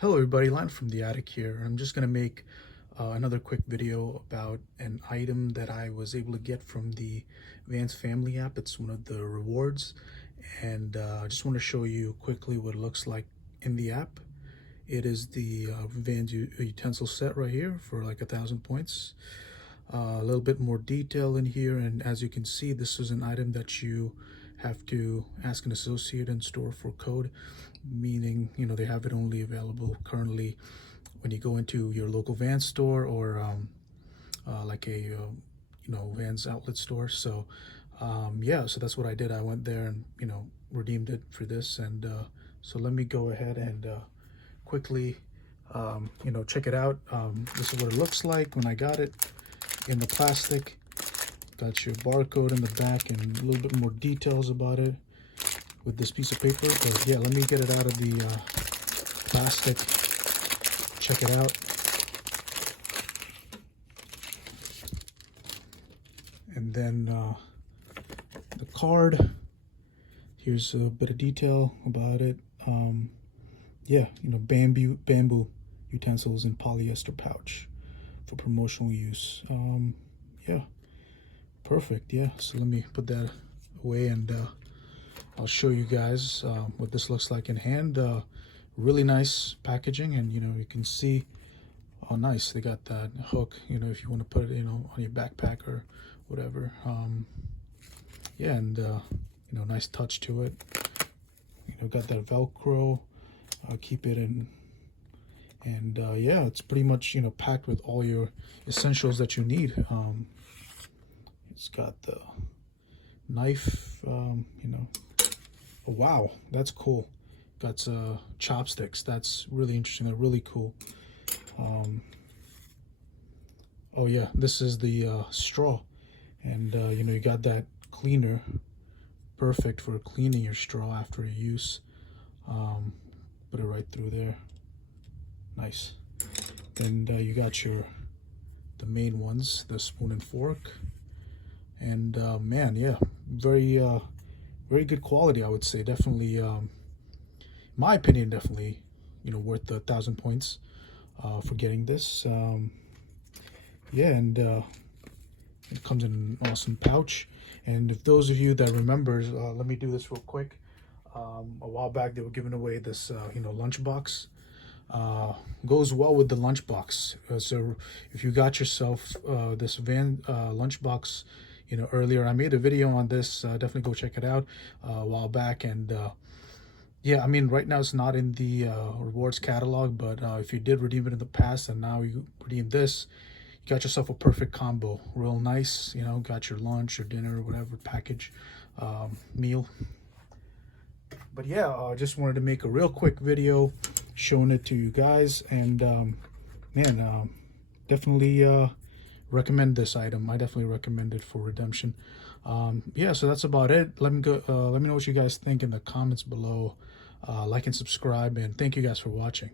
Hello everybody, Lon from the attic here. I'm just going to make another quick video about an item that I was able to get from the Vans Family app. It's one of the rewards, and I just want to show you quickly what it looks like in the app. It is the Vans utensil set right here for like 1,000 points. A little bit more detail in here, and as you can see, this is an item that you have to ask an associate in store for code, meaning they have it only available currently when you go into your local Vans store or like a Vans outlet store. So yeah, so that's what I did. I went there and redeemed it for this, and so let me go ahead and quickly check it out. This is what it looks like when I got it in the plastic. Got your barcode in the back and a little bit more details about it with this piece of paper. But yeah, let me get it out of the plastic. Check it out. And then the card. Here's a bit of detail about it. Yeah, bamboo utensils in polyester pouch for promotional use. Yeah, perfect. Yeah, so let me put that away, and I'll show you guys what this looks like in hand. Really nice packaging, and you can see how nice they got that hook, if you want to put it on your backpack or whatever. Yeah, and nice touch to it. Got that Velcro, keep it in. And yeah, it's pretty much packed with all your essentials that you need. It's got the knife, oh wow, that's cool. Got chopsticks. That's really interesting. They're really cool. Oh yeah, this is the straw, and you got that cleaner, perfect for cleaning your straw after use. Put it right through there. Nice. And you got the main ones, the spoon and fork, and man, yeah, very good quality, I would say. Definitely, my opinion, definitely worth the 1,000 points for getting this. Yeah, and it comes in an awesome pouch. And if those of you that remembers, let me do this real quick. A while back they were giving away this lunchbox. Goes well with the lunchbox. So if you got yourself this Van lunchbox earlier, I made a video on this. Definitely go check it out a while back. And yeah, I mean, right now it's not in the rewards catalog, but if you did redeem it in the past and now you redeem this, you got yourself a perfect combo. Real nice, got your lunch or dinner or whatever package meal. But yeah, I just wanted to make a real quick video showing it to you guys, and man, definitely recommend this item. I definitely recommend it for redemption. Yeah, so that's about it. Let me know what you guys think in the comments below. Like and subscribe, and thank you guys for watching.